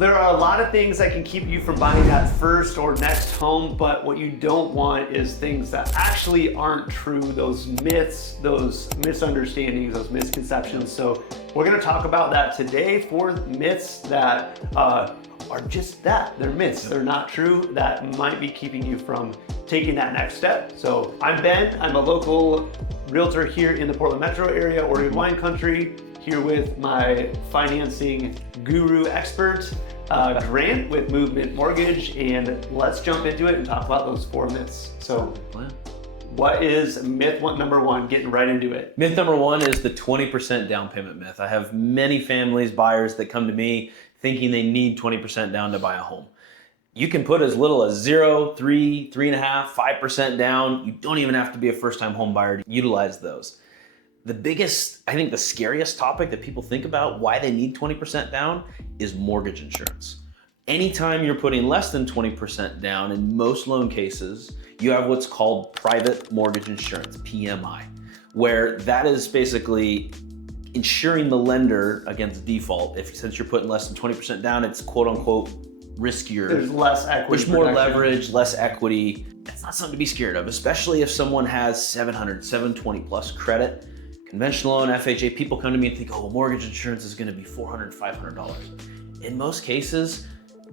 There are a lot of things that can keep you from buying that first or next home, but what you don't want is things that actually aren't true, those myths, those misunderstandings, those misconceptions. So we're gonna talk about that today, 4 myths that are just that, they're myths, they're not true, that might be keeping you from taking that next step. So I'm Ben, I'm a local realtor here in the Portland metro area, Oregon wine country, here with my financing guru expert, Grant with Movement Mortgage, and let's jump into it and talk about those 4 myths. So what is myth number 1, getting right into it? Myth number 1 is the 20% down payment myth. I have many families, buyers that come to me thinking they need 20% down to buy a home. You can put as little as 0, 3, 3.5, 5% down. You don't even have to be a first-time home buyer to utilize those. The biggest, I think the scariest topic that people think about why they need 20% down is mortgage insurance. Anytime you're putting less than 20% down, in most loan cases, you have what's called private mortgage insurance, PMI, where that is basically insuring the lender against default. Since you're putting less than 20% down, it's quote unquote riskier. There's less equity. There's more leverage, less equity. It's not something to be scared of, especially if someone has 700, 720 plus credit. Conventional loan, FHA, people come to me and think, oh, mortgage insurance is gonna be $400, $500. In most cases,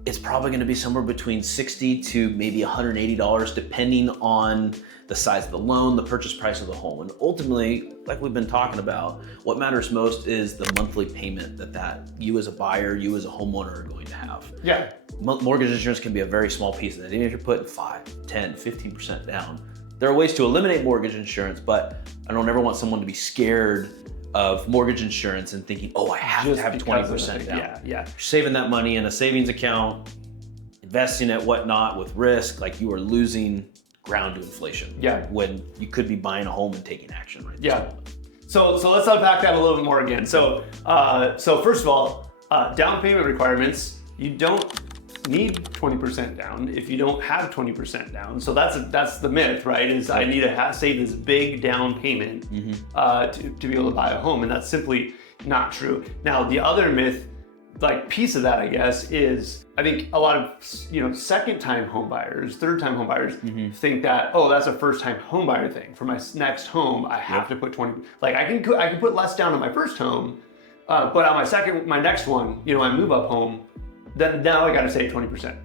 it's probably gonna be somewhere between $60 to maybe $180, depending on the size of the loan, the purchase price of the home. And ultimately, like we've been talking about, what matters most is the monthly payment that you as a buyer, you as a homeowner are going to have. Yeah. Mortgage insurance can be a very small piece of that. Even if you're putting 5, 10, 15% down, there are ways to eliminate mortgage insurance, but I don't ever want someone to be scared of mortgage insurance and thinking, oh, I have to have 20% down. Yeah. You're saving that money in a savings account, investing it, whatnot, with risk, like you are losing ground to inflation. Yeah. When you could be buying a home and taking action right Yeah. now. So let's unpack that a little bit more again. So first of all, down payment requirements, you don't need 20% down if you don't have 20% down. So that's the myth, right? Is I need to save this big down payment to be able to buy a home, and that's simply not true. Now the other myth, like piece of that, I guess, is I think a lot of second-time home buyers, third-time home buyers think that, oh, that's a first-time home buyer thing. For my next home, I have to put 20. Like I can put less down on my first home, but on my next one, my move-up home, then now I got to save 20%.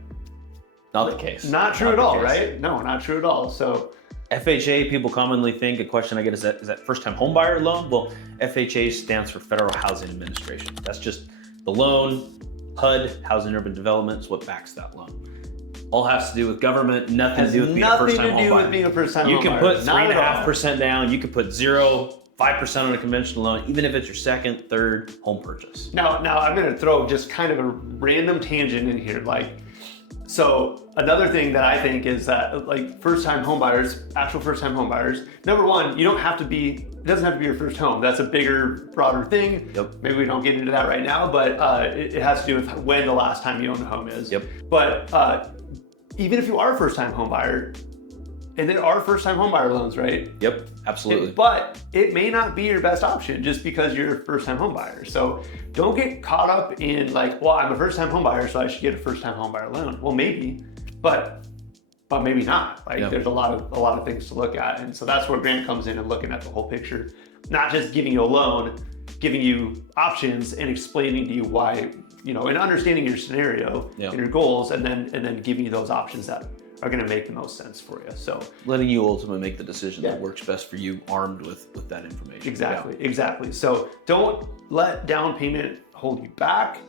Not the case. Not true at all, right? No, not true at all. So FHA, people commonly think, a question I get is that first-time home buyer loan? Well, FHA stands for Federal Housing Administration. That's just the loan. HUD, Housing Urban Development, is what backs that loan. All has to do with government, nothing to do with being a first-time home buyer. Nothing to do with being a first-time home buyer. You can put 3.5% down, you could put 0, 5% on a conventional loan, even if it's your second, third home purchase. Now I'm gonna throw just kind of a random tangent in here. So another thing that I think is that like first-time home buyers, actual first-time home buyers, number one, it doesn't have to be your first home. That's a bigger, broader thing. Yep. Maybe we don't get into that right now, but it has to do with when the last time you owned a home is. Yep. But even if you are a first-time home buyer, and there are first-time home buyer loans, right? Yep, absolutely. But it may not be your best option just because you're a first-time home buyer. So don't get caught up in like, well, I'm a first-time home buyer, so I should get a first-time home buyer loan. Well, maybe, but maybe not. There's a lot of things to look at, and so that's where Grant comes in and looking at the whole picture, not just giving you a loan, giving you options and explaining to you why, and understanding your scenario and your goals, and then giving you those options that are going to make the most sense for you. So letting you ultimately make the decision that works best for you, armed with that information. Exactly. So don't let down payment hold you back.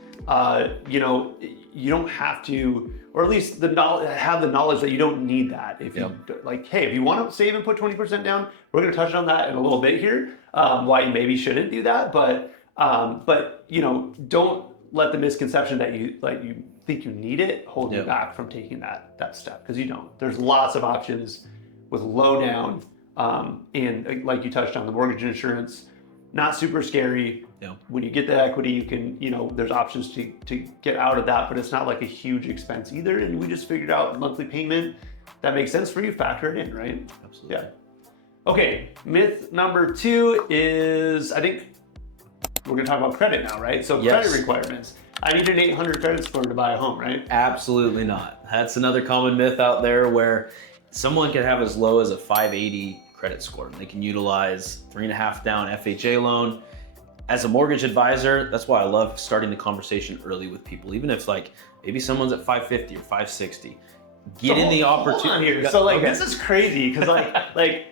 You don't have to, or at least have the knowledge that you don't need that. If you if you want to save and put 20% down, we're going to touch on that in a little bit here. Why you maybe shouldn't do that, but don't let the misconception that you think you need it hold you back from taking that step, because you don't. There's lots of options with low down, and like you touched on, the mortgage insurance, not super scary. When you get the equity, you can, there's options to get out of that, but it's not like a huge expense either. And we just figured out monthly payment that makes sense for you, factor it in, right? Absolutely. Yeah. Okay, myth number 2 is, I think we're gonna talk about credit now, right? So credit requirements. I need an 800 credit score to buy a home, right? Absolutely not. That's another common myth out there where someone can have as low as a 580 credit score. They can utilize 3.5 down FHA loan. As a mortgage advisor, that's why I love starting the conversation early with people, even if like maybe someone's at 550 or 560. Get in the opportunity here. So like this is crazy because like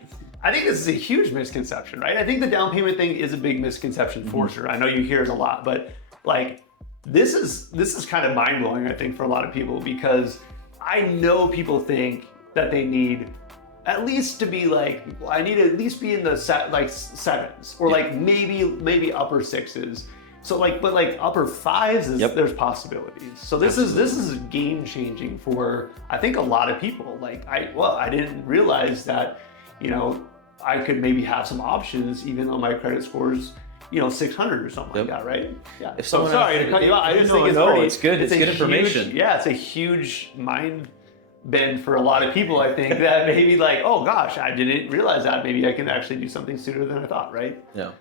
I think this is a huge misconception, right? I think the down payment thing is a big misconception for sure. I know you hear it a lot, but like this is kind of mind blowing, I think, for a lot of people, because I know people think that they need at least to be like, I need to at least be in the sevens or like maybe upper sixes. So like, but like upper fives is there's possibilities. So this is game changing for I think a lot of people. Like I didn't realize that, you know, I could maybe have some options even though my credit scores, you know, 600 or something like that, right? Yeah. If so sorry to cut you off. I just think it's good. It's good information. Yeah, it's a huge mind bend for a lot of people, I think, that maybe like, oh gosh, I didn't realize that. Maybe I can actually do something sooner than I thought, right? Yeah.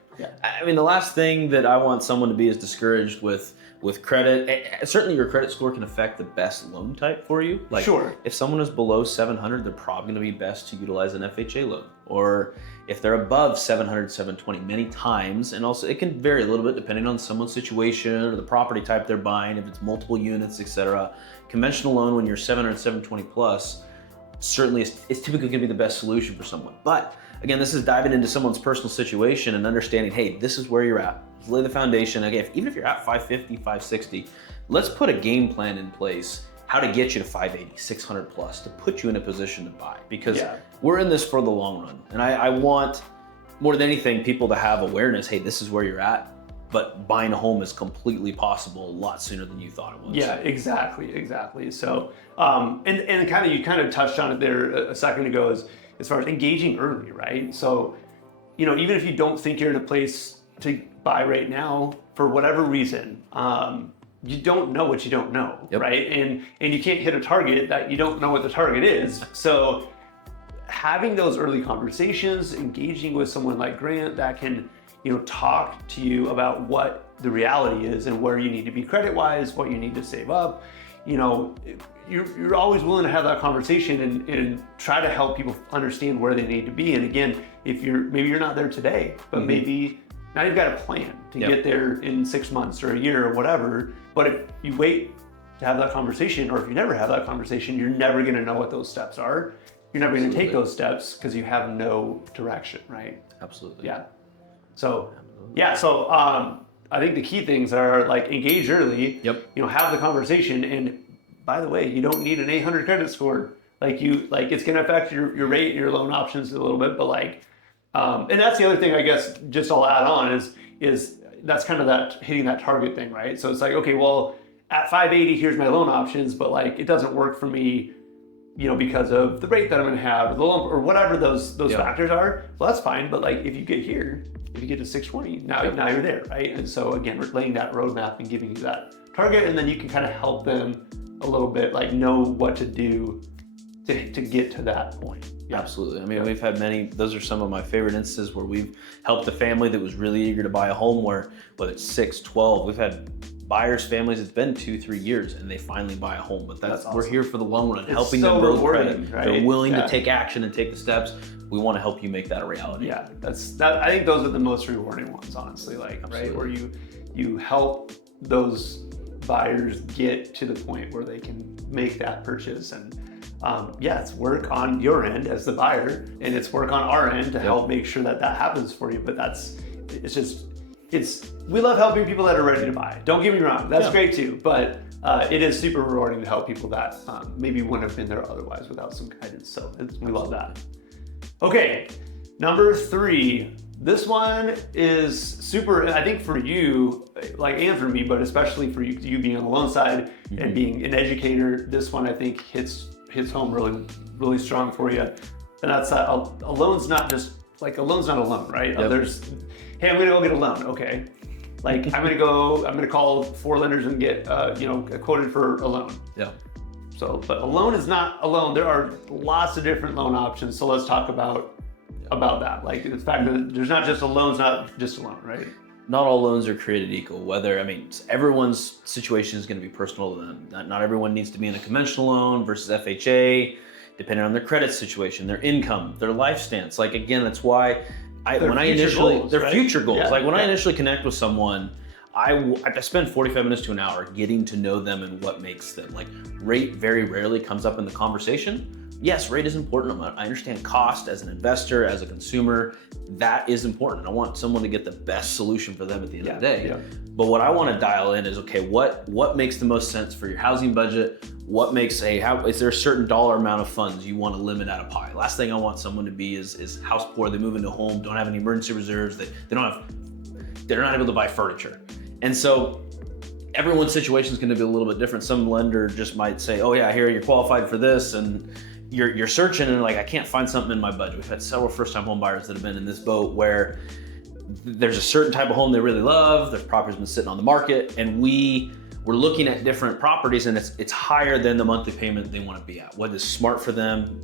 I mean, the last thing that I want someone to be is discouraged with credit. Certainly your credit score can affect the best loan type for you. Like if someone is below 700, they're probably going to be best to utilize an FHA loan. Or if they're above 700, 720 many times, and also it can vary a little bit depending on someone's situation or the property type they're buying, if it's multiple units, etc. Conventional loan when you're 700, 720 plus certainly is typically going to be the best solution for someone. But again, this is diving into someone's personal situation and understanding, hey, this is where you're at. Let's lay the foundation. Again, even if you're at 550, 560, let's put a game plan in place how to get you to 580, 600 plus, to put you in a position to buy, because we're in this for the long run. And I want, more than anything, people to have awareness, hey, this is where you're at, but buying a home is completely possible a lot sooner than you thought it was. Yeah, exactly. So, and kind of, you kind of touched on it there a second ago, as far as engaging early, right? So, you know, even if you don't think you're in a place to buy right now, for whatever reason, you don't know what you don't know, right? And you can't hit a target that you don't know what the target is. So having those early conversations, engaging with someone like Grant that can, you know, talk to you about what the reality is and where you need to be credit-wise, what you need to save up, you know, you're always willing to have that conversation and try to help people understand where they need to be. And again, if maybe you're not there today, but maybe now you've got a plan to get there in 6 months or a year or whatever. But if you wait to have that conversation, or if you never have that conversation, you're never going to know what those steps are. You're never going to take those steps because you have no direction, right? Absolutely. Yeah. So, I think the key things are like engage early, you know, have the conversation. And by the way, you don't need an 800 credit score. Like it's going to affect your rate, your loan options a little bit, but like, and that's the other thing, I guess, just I'll add on is that's kind of that hitting that target thing, right? So it's like, okay, well, at 580, here's my loan options, but like it doesn't work for me, you know, because of the rate that I'm going to have, the loan, or whatever those factors are. Well, that's fine, but like if you get here, if you get to 620, now you're there, right? And so again, we're laying that roadmap and giving you that target, and then you can kind of help them a little bit, like know what to do to get to that point. Absolutely. I mean, we've had those are some of my favorite instances where we've helped a family that was really eager to buy a home, where whether it's 6, 12, we've had buyers, families, it's been 2-3 years and they finally buy a home. But that's awesome. We're here for the long run, helping them build credit. Right? They're willing to take action and take the steps. We want to help you make that a reality. Yeah, I think those are the most rewarding ones, honestly, like, right? Where you help those buyers get to the point where they can make that purchase. And it's work on your end as the buyer, and it's work on our end to help make sure that happens for you. But we love helping people that are ready to buy. Don't get me wrong, that's great too. But it is super rewarding to help people that maybe wouldn't have been there otherwise without some guidance. So we love that. Okay, number 3. This one is super, I think for you, like, and for me, but especially for you being on the loan side and being an educator, this one I think hits home really, really strong for you. And that's that a loan's not just, like, a loan's not a loan, right? Hey, I'm gonna go get a loan, okay. Like, I'm gonna call 4 lenders and get, quoted for a loan. Yeah. So, but a loan is not a loan. There are lots of different loan options. So let's talk about that. Like, the fact that there's not just a loan, it's not just a loan, right? not all loans are created equal. Everyone's situation is going to be personal to them. Not everyone needs to be in a conventional loan versus FHA, depending on their credit situation, their income, their life stance. Like, again, that's why future goals. Yeah, like when I initially connect with someone, I spend 45 minutes to an hour getting to know them and what makes them. Like, rate very rarely comes up in the conversation. Yes, rate is important. I understand cost as an investor, as a consumer. That is important. I want someone to get the best solution for them at the end of the day. Yeah. But what I want to dial in is, okay, what makes the most sense for your housing budget? What makes is there a certain dollar amount of funds you want to limit out of pie? Last thing I want someone to be is house poor. They move into a home, don't have any emergency reserves. They're not able to buy furniture. And so everyone's situation is going to be a little bit different. Some lender just might say, oh yeah, I hear you're qualified for this, and you're searching and like, I can't find something in my budget. We've had several first-time home buyers that have been in this boat where there's a certain type of home they really love, their property's been sitting on the market, and we're looking at different properties, and it's higher than the monthly payment they want to be at. What is smart for them,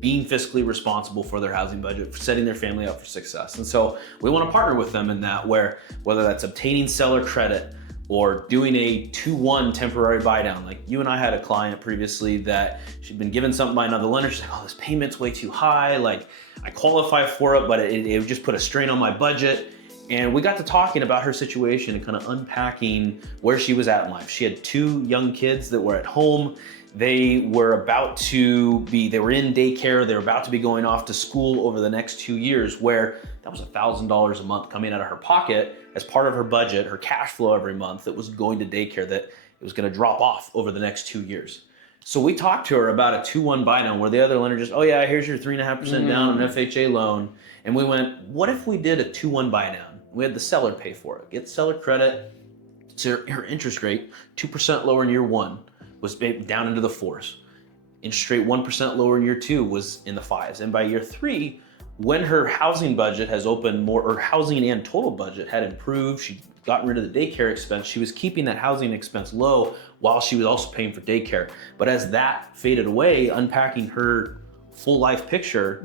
being fiscally responsible for their housing budget, for setting their family up for success. And so we want to partner with them in that, where whether that's obtaining seller credit or doing a 2-1 temporary buy down. Like, you and I had a client previously that she'd been given something by another lender. She's like, oh, this payment's way too high. Like, I qualify for it, but it would just put a strain on my budget. And we got to talking about her situation and kind of unpacking where she was at in life. She had 2 young kids that were at home. They were in daycare. They were about to be going off to school over the next 2 years, where that was $1,000 a month coming out of her pocket as part of her budget, her cash flow every month that was going to daycare, that it was going to drop off over the next 2 years. So we talked to her about a 2-1 buy down, where the other lender just, oh yeah, here's your 3.5% down on an FHA loan. And we went, what if we did a 2-1 buy down? We had the seller pay for it, get seller credit. So her interest rate, 2% lower in year 1, was down into the 4s. Interest rate 1% lower in year 2 was in the 5s. And by year 3, when her housing budget has opened more, or housing and total budget had improved, she'd gotten rid of the daycare expense, she was keeping that housing expense low while she was also paying for daycare. But as that faded away, unpacking her full life picture,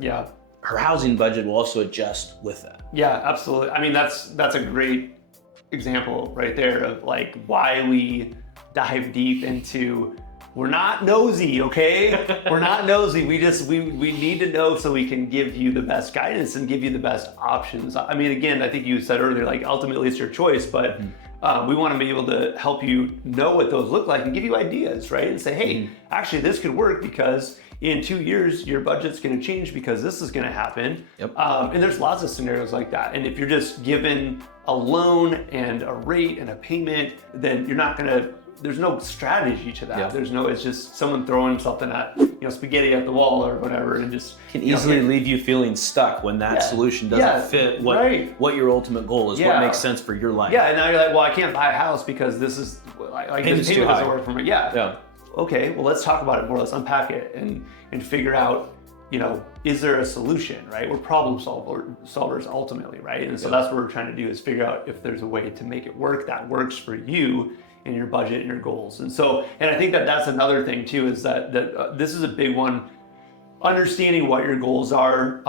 her housing budget will also adjust with that. Yeah, absolutely. I mean, that's a great example right there of like why we dive deep into, we're not nosy, okay? We're not nosy. We need to know so we can give you the best guidance and give you the best options. I mean, again, I think you said earlier, like ultimately it's your choice, but we want to be able to help you know what those look like and give you ideas, right? And say, hey, actually this could work because in 2 years, your budget's going to change because this is going to happen. And there's lots of scenarios like that. And if you're just given a loan and a rate and a payment, then you're not going to, there's no strategy to that. There's no, it's just someone throwing something at, spaghetti at the wall or whatever, and just can easily leave you feeling stuck when that solution doesn't fit what your ultimate goal is, what makes sense for your life. And now you're like, well, I can't buy a house because this is like this payment doesn't work for me. Okay, well, let's talk about it more. Let's unpack it and figure out, is there a solution, right? We're problem solvers ultimately, right? And so that's what we're trying to do, is figure out if there's a way to make it work that works for you and your budget and your goals. And I think that's another thing too, is that this is a big one, understanding what your goals are,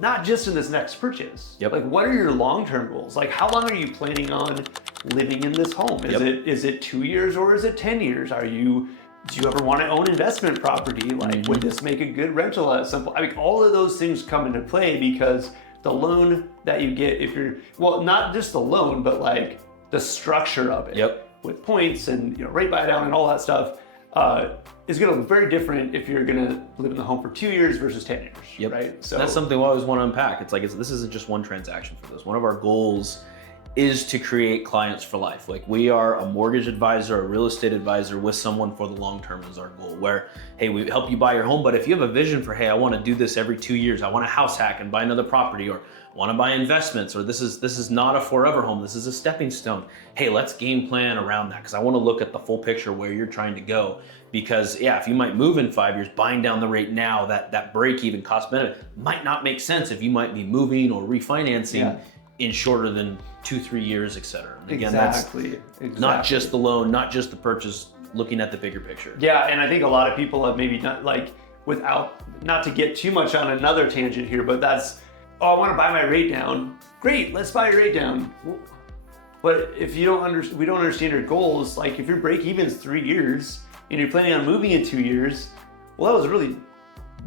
not just in this next purchase. Like, what are your long-term goals? Like, how long are you planning on living in this home? Is it 2 years or is it 10 years? Do you ever want to own investment property? Like, would this make a good rental at some point? I mean, all of those things come into play, because the loan that you get, not just the loan, but like the structure of it, with points and rate buy down and all that stuff, is going to look very different if you're going to live in the home for 2 years versus 10 years, right? So that's something we always want to unpack. It's like, this isn't just one transaction for this. One of our goals is to create clients for life. Like, we are a mortgage advisor, a real estate advisor with someone for the long term is our goal, where, hey, we help you buy your home, but if you have a vision for, hey, I want to do this every 2 years, I want to house hack and buy another property, or want to buy investments, or this is not a forever home, this is a stepping stone. Hey, let's game plan around that, because I want to look at the full picture where you're trying to go. Because if you might move in 5 years, buying down the rate now, that break even cost benefit might not make sense if you might be moving or refinancing in shorter than 2-3 years, et cetera. And again, that's not just the loan, not just the purchase, looking at the bigger picture. And I think a lot of people have maybe not, like, not to get too much on another tangent here, but that's oh, I want to buy my rate down. Great, let's buy your rate down. But if you don't we don't understand your goals, like if your break even is 3 years and you're planning on moving in 2 years, well, that was really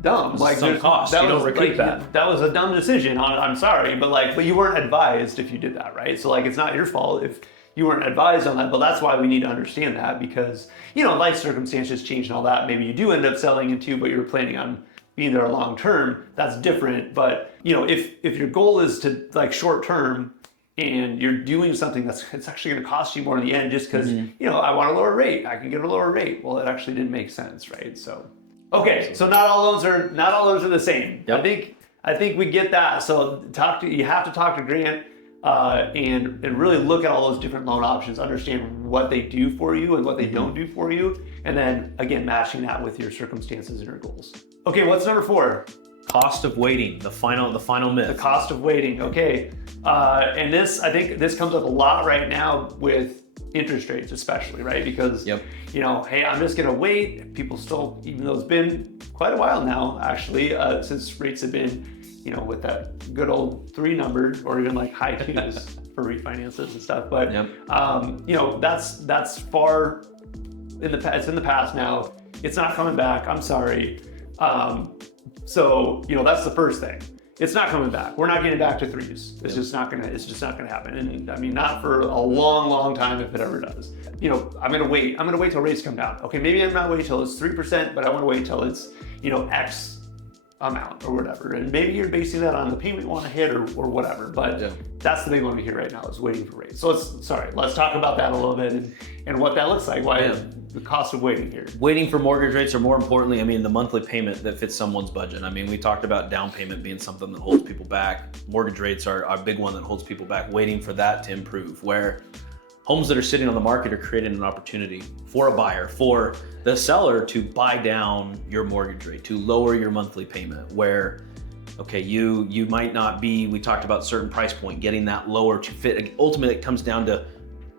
dumb. Like some cost, you don't recoup that. That was a dumb decision. I'm sorry, but you weren't advised if you did that, right? So like, it's not your fault if you weren't advised on that, but that's why we need to understand that, because, you know, life circumstances change and all that. Maybe you do end up selling into, but you're planning on being there long term. That's different. But, you know, if your goal is to like short term and you're doing something it's actually going to cost you more in the end just because, you know, I want a lower rate, I can get a lower rate. Well, it actually didn't make sense, right? So, okay, so not all loans are the same. Yep. I think we get that. So you have to talk to Grant and really look at all those different loan options, understand what they do for you and what they don't do for you, and then again matching that with your circumstances and your goals. Okay, what's number 4? Cost of waiting, the final myth. The cost of waiting. Okay, and I think this comes up a lot right now with interest rates, especially, right? Because you know, hey, I'm just gonna wait. People still, even though it's been quite a while now, actually, since rates have been, you know, with that good old 3 number or even like high 2s for refinances and stuff. But you know, that's far in the past. It's in the past now. It's not coming back. I'm sorry. So, you know, that's the first thing. It's not coming back. We're not getting back to 3s. It's just not gonna happen. And I mean, not for a long, long time if it ever does. You know, I'm gonna wait till rates come down. Okay, maybe I'm not waiting till it's 3%, but I wanna wait till it's, you know, X amount or whatever. And maybe you're basing that on the payment you wanna hit or whatever. But that's the big one we hear right now is waiting for rates. So let's talk about that a little bit and what that looks like. Why the cost of waiting here. Waiting for mortgage rates, or more importantly, I mean, the monthly payment that fits someone's budget. I mean, we talked about down payment being something that holds people back. Mortgage rates are a big one that holds people back, waiting for that to improve, where homes that are sitting on the market are creating an opportunity for a buyer, for the seller to buy down your mortgage rate, to lower your monthly payment, where, okay, you might not be, we talked about certain price point, getting that lower to fit. Ultimately, it comes down to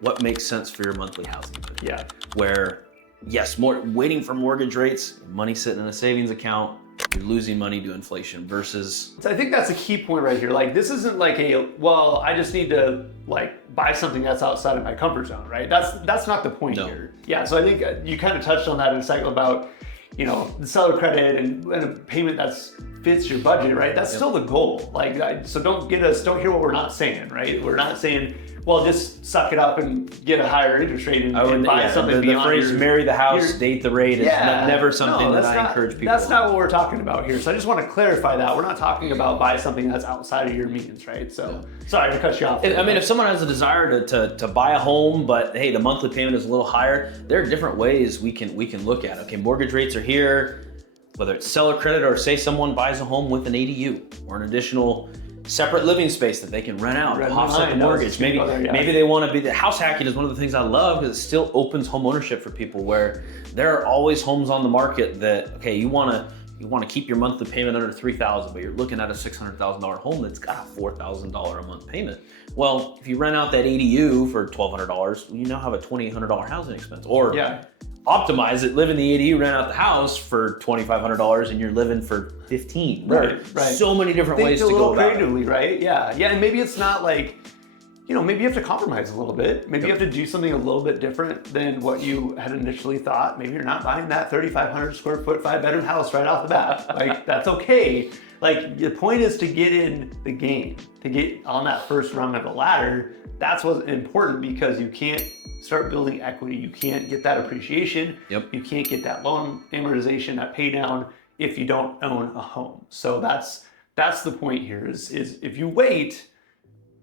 what makes sense for your monthly housing. Yeah. Where, yes, waiting for mortgage rates, money sitting in a savings account, you're losing money to inflation versus. So I think that's a key point right here. Like, this isn't like well, I just need to like buy something that's outside of my comfort zone, right? That's not the point here. Yeah. So I think you kind of touched on that in a second about, you know, the seller credit and a payment that fits your budget, right? That's still the goal. Like, so don't hear what we're not saying, right? We're not saying, well, just suck it up and get a higher interest rate and buy something beyond the phrase "marry the house, date the rate" is never something that I encourage people. That's not what we're talking about here. So I just want to clarify that we're not talking about buy something that's outside of your means, right? So sorry to cut you off. I mean, if someone has a desire to buy a home, but hey, the monthly payment is a little higher, there are different ways we can look at. Okay, mortgage rates are here, whether it's seller credit or say someone buys a home with an ADU or an additional separate living space that they can rent out, offset the mortgage. Maybe they want to be. The house hacking is one of the things I love because it still opens home ownership for people, where there are always homes on the market that, okay, you want to keep your monthly payment under $3,000, but you're looking at a $600,000 home that's got a $4,000 a month payment. Well, if you rent out that ADU for $1,200, you now have a $2,800 housing expense. Or optimize it, live in the ADU, rent out the house for $2,500, and you're living for $15,000. Right. So many different ways to go about creatively, right? Yeah, and maybe it's not like, you know, maybe you have to compromise a little bit. Maybe you have to do something a little bit different than what you had initially thought. Maybe you're not buying that 3,500 square foot, 5-bedroom house right off the bat. Like, that's okay. Like, the point is to get in the game, to get on that first rung of the ladder. That's what's important, because you can't start building equity. You can't get that appreciation. You can't get that loan amortization, that pay down, if you don't own a home. So that's the point here is if you wait,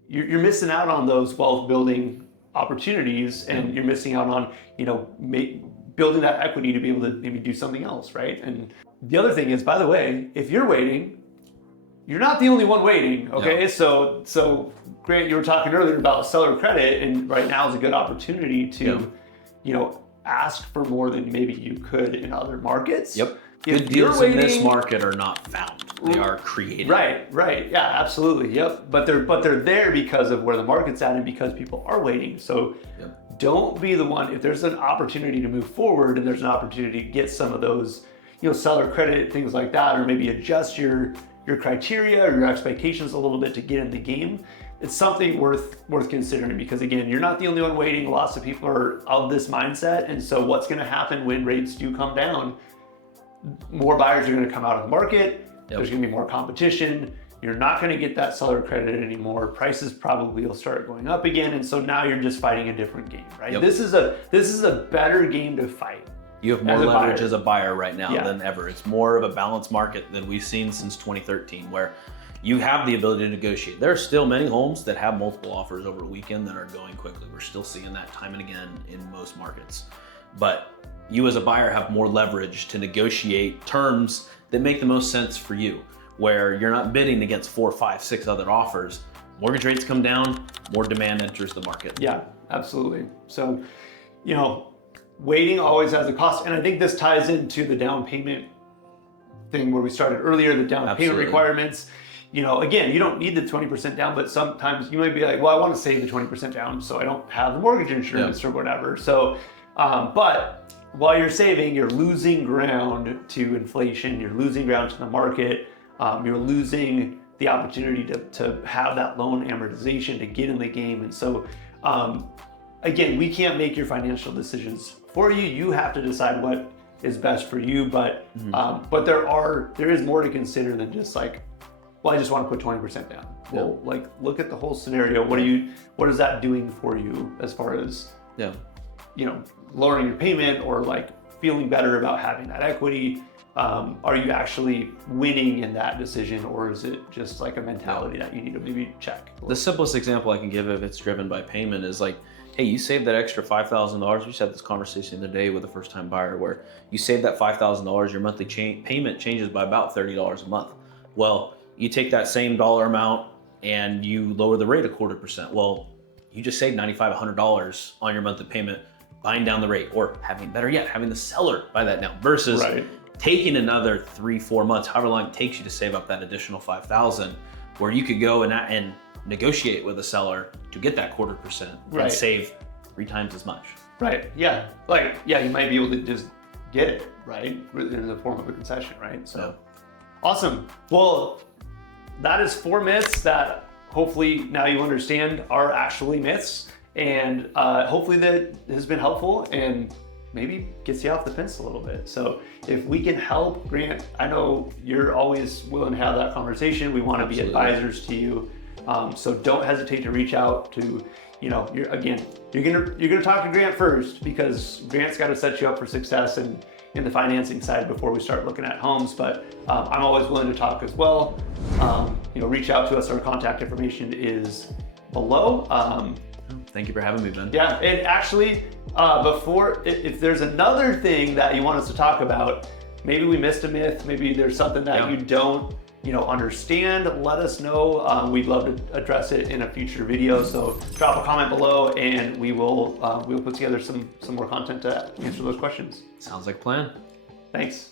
you're missing out on those wealth building opportunities, and you're missing out on, you know, building that equity to be able to maybe do something else, right? And the other thing is, by the way, if you're waiting, you're not the only one waiting, okay? No. So Grant, you were talking earlier about seller credit, and right now is a good opportunity to, you know, ask for more than maybe you could in other markets. Good deals in this market are not found; they are created. Right. Yeah, absolutely. But they're there because of where the market's at and because people are waiting. So don't be the one. If there's an opportunity to move forward and there's an opportunity to get some of those, you know, seller credit, things like that, or maybe adjust your your criteria or your expectations a little bit to get in the game, it's something worth considering, because again, you're not the only one waiting. Lots of people are of this mindset. And so what's going to happen when rates do come down? More buyers are going to come out of the market. There's going to be more competition. You're not going to get that seller credit anymore. Prices probably will start going up again. And so now you're just fighting a different game, right? This is a better game to fight. You have more leverage as a buyer right now than ever. It's more of a balanced market than we've seen since 2013, where you have the ability to negotiate. There are still many homes that have multiple offers over a weekend that are going quickly. We're still seeing that time and again in most markets. But you as a buyer have more leverage to negotiate terms that make the most sense for you, where you're not bidding against 4, 5, 6 other offers. Mortgage rates come down, more demand enters the market. Yeah, absolutely. So, you know, waiting always has a cost. And I think this ties into the down payment thing where we started earlier, the down payment requirements. You know, again, you don't need the 20% down, but sometimes you might be like, well, I want to save the 20% down so I don't have the mortgage insurance or whatever. So, but while you're saving, you're losing ground to inflation, you're losing ground to the market, you're losing the opportunity to have that loan amortization to get in the game. And so, again, we can't make your financial decisions for you. You have to decide what is best for you. But there is more to consider than just like, well, I just want to put 20% down. Well, like, look at the whole scenario. What is that doing for you as far as you know, lowering your payment or like feeling better about having that equity? Are you actually winning in that decision, or is it just like a mentality that you need to maybe check? The simplest example I can give if it's driven by payment is like, hey, you saved that extra $5,000. We just had this conversation the other day with a first-time buyer where you saved that $5,000, your monthly payment changes by about $30 a month. Well, you take that same dollar amount and you lower the rate 0.25%. Well, you just saved $95, $100 on your monthly payment buying down the rate, or better yet, having the seller buy that down versus taking another 3-4 months, however long it takes you to save up that additional $5,000, where you could go and negotiate with a seller to get that 0.25% and save 3 times as much. Right. Yeah. Like, yeah, you might be able to just get it, right, in the form of a concession, right? So, awesome. Well, that is 4 myths that hopefully now you understand are actually myths, and hopefully that has been helpful and maybe gets you off the fence a little bit. So if we can help, Grant, I know you're always willing to have that conversation. We want to be advisors to you. So don't hesitate to reach out to, you know, you're gonna talk to Grant first, because Grant's got to set you up for success and in the financing side before we start looking at homes. But I'm always willing to talk as well. You know, reach out to us. Our contact information is below. Thank you for having me, Ben. Yeah, and actually, if there's another thing that you want us to talk about, maybe we missed a myth, maybe there's something that you don't, you know, understand, let us know. We'd love to address it in a future video. So drop a comment below, and we'll put together some more content to answer those questions. Sounds like a plan. Thanks.